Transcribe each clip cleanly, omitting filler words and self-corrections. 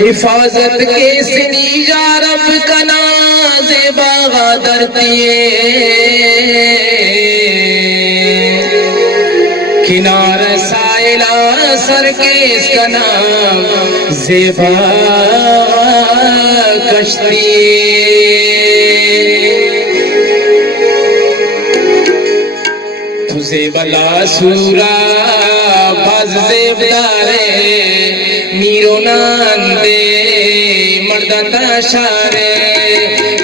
हिफाजत के सिनी या रब का नाज़े बागा दरतिए किनार साइला सर के इसका नाम ज़ेबा कश्ती ज़ेबला सुराब बाज़ ज़ेबदारे मीरो नांदे मर्दा ताशारे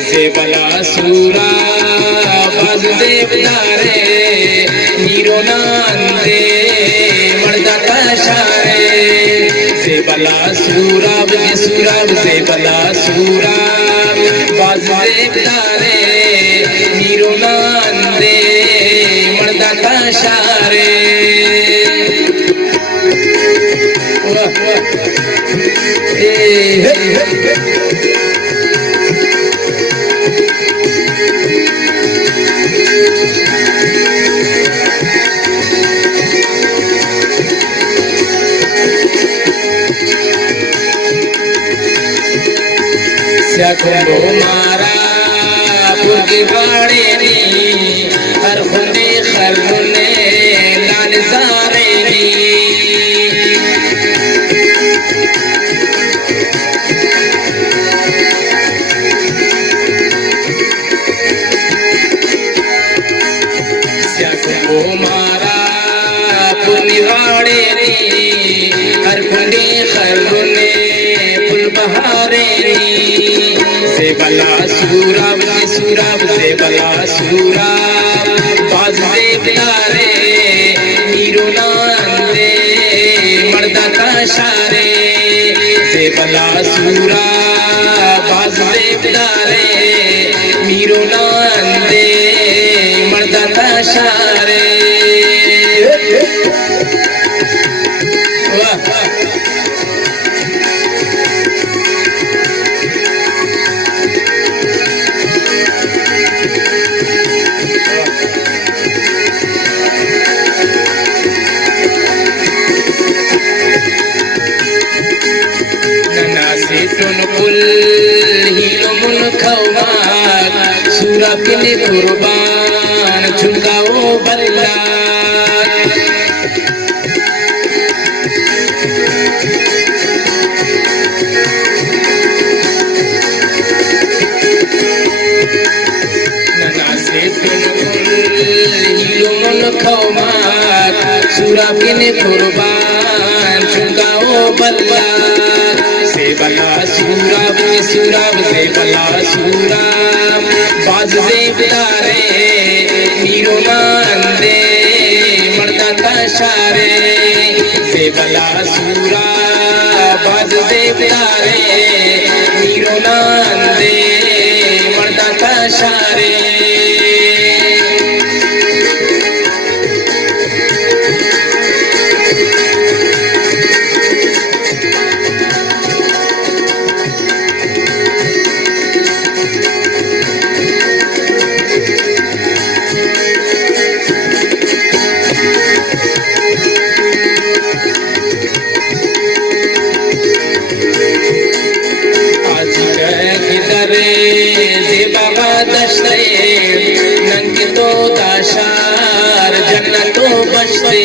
ज़ेबला सुराब बाज़ ज़ेबदारे मीरो नांदे मर्दा ताशारे ज़ेबला सुराब ज़ेबला सुराब बाज़ ज़ेबदारे मीरो नांदे मर्दा ताशारे कुंभो मारा पुरगी बाड़े नी हर खुने खरने लाल सारे नी कुंभो मारा पुरगी बाड़े नी हर खुने खरने फुल बहारे नी ज़ेबला सुराब ज़ेबला सुराब बाज़ ज़ेबदारे मीरो नांदे मर्दा ताशारे ज़ेबला सुराब बाज़ ज़ेबदारे मीरो नांदे मर्दा ताशारे सूरब ने कुर्बान झुकाओ बल्ला नना से सूरब ने कुर्बान झुकाओ बल्ला ज़ेबला सुराब ज़ेबला सुराब बाज़ ज़ेबदारे मीरो नांदे मर्दा ताशारे ज़ेबला सुराब बाज़ ज़ेबदारे मीरो नांदे मर्दा ताशारे तो ताशार जन्नतो बचते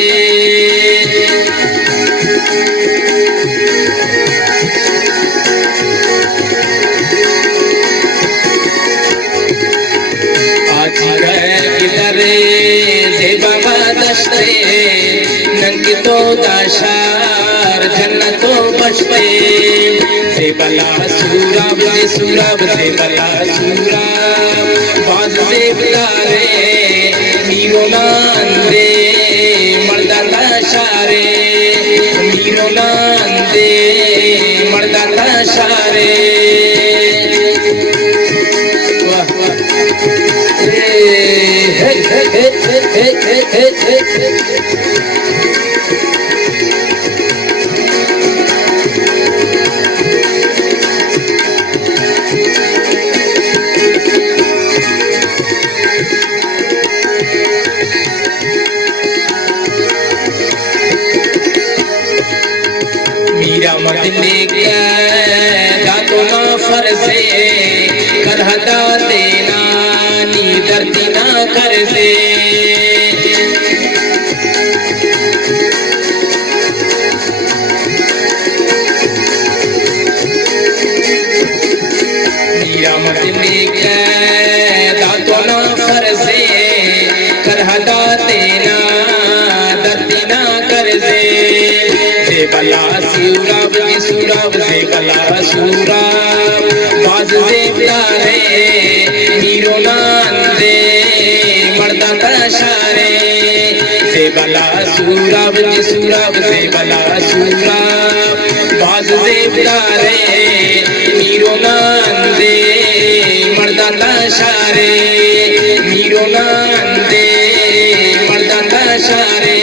आज गए किधरे ज़ेबा दश्ते नंग तो ताशार जन्नतो बचते ज़ेबला सुराब ज़ेबला सुराब बाज़ ज़ेबदारे मीरो नांदे मर्दा ताशारे मीरो नांदे मर्दा ताशारे वाह दातो ना फरसे कर हदा देना नी दर्दी ना कर से निरामत लेके दातो ना फरसे कर हदा देना दर्दी ना कर से ज़ेबला सुरब ज़ेबला सुरब बाज़ ज़ेबदारे नीरो नांदे मर्दा तशारे ज़ेबला सुरब ज़ेबला सुरब बाज़ ज़ेबदारे नीरो नांदे मर्दा तशारे नीरो नांदे मर्दा तशारे